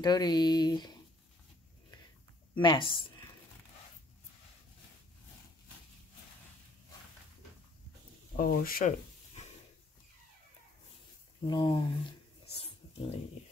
dirty mess. Old shirt, long sleeve.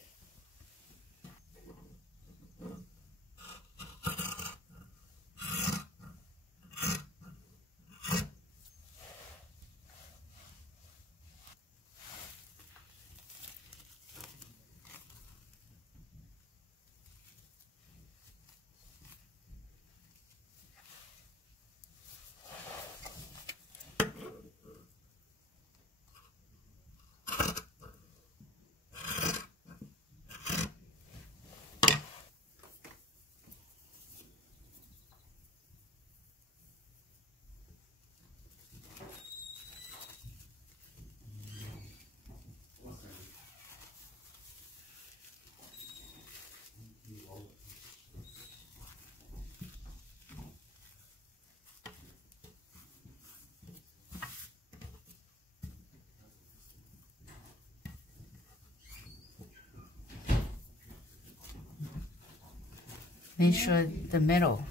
Make sure the middle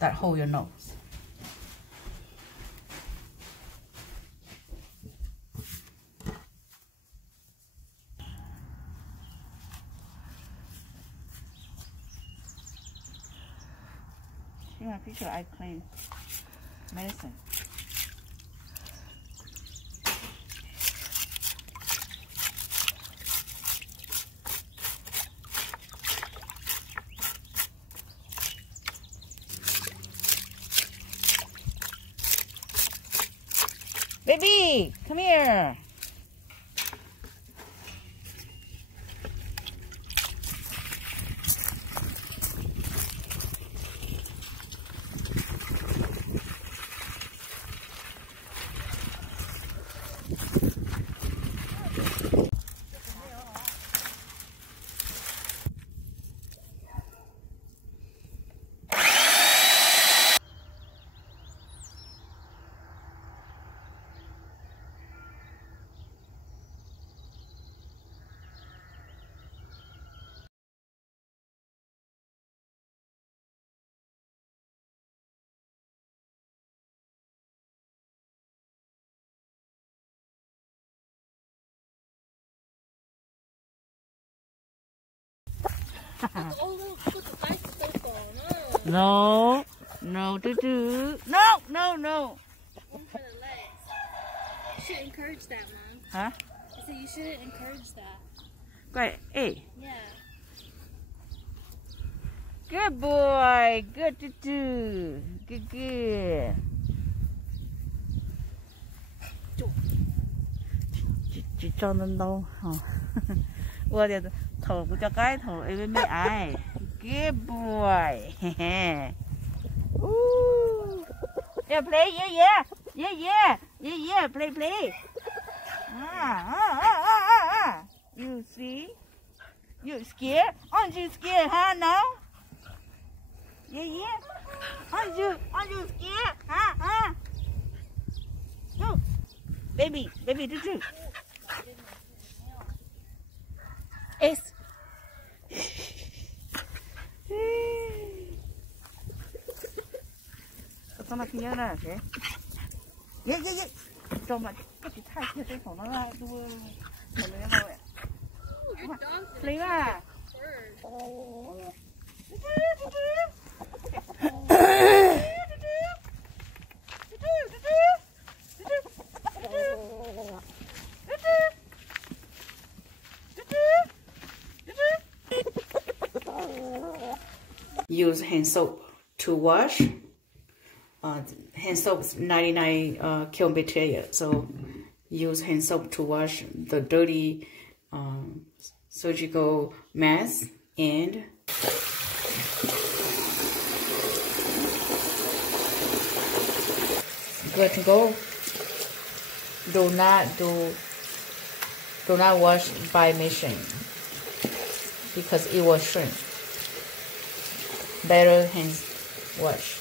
that hold your nose. See my picture, I clean medicine. Baby, come here. No, no, no, no. One for the legs. You should encourage that, Mom. Huh? I said you should encourage that. Great. Hey. Yeah. Good boy. Good to do. Good. Chị cho nó đâu hả? Ủa thì thở của cho cái thở ấy với mẹ ai? Good boy. Yeah, play, yeah, play. You see? You scared? Aren't you scared, huh? No? Yeah. Aren't you scared? Huh? No. Baby, did you? It's con mặt kia nè, thế. Yeah. Cho mà cái thai kia cáiของnó lại đua. Lấy rồi. Lấy à? Use hand soap to wash. Hand soap is 99 kill bacteria, so use hand soap to wash the dirty surgical mask and good to go. Do not wash by machine because it will shrink. Better hand wash.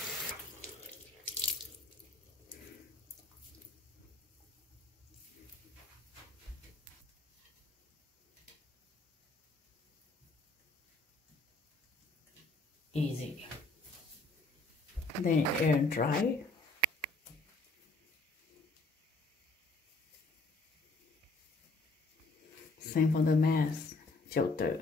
easy. Then air dry. Same for the mask filter.